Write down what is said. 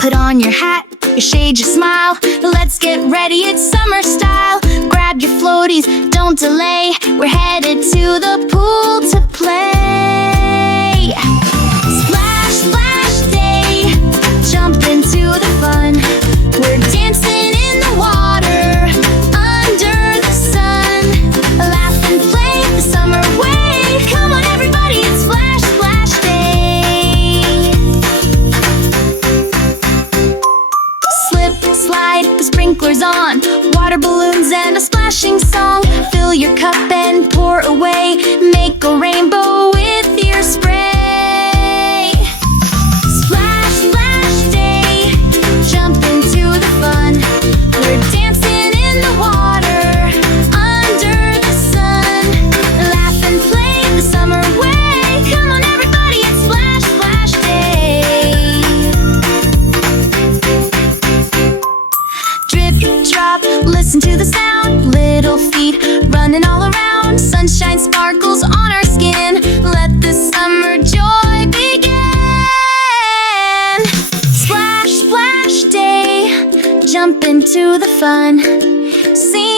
Put on your hat, your shade, your smile. Let's get ready, it's summer style. Grab your floaties, don't delay. We're headed to the pool to play. Splash, splash day, jump into the fun. We're dancing in the water, under the sun. Laugh and play the summer way. Come on everybody, it's Splash, Splash Day. Slip, slide, the sprinklers on. Water balloons and a splashing song. Fill your cup and pour away. Make a rainbow with your spray. Splash, splash day, jump into the fun. We're dancing in the water, under the sun. Laugh and play the summer way. Come on everybody, it's Splash, Splash Day. Drip, drop, listen to the sound. Little feet running all around. Sunshine sparkles on our skin. Let the summer joy begin. Splash, splash day, jump into the fun. Sing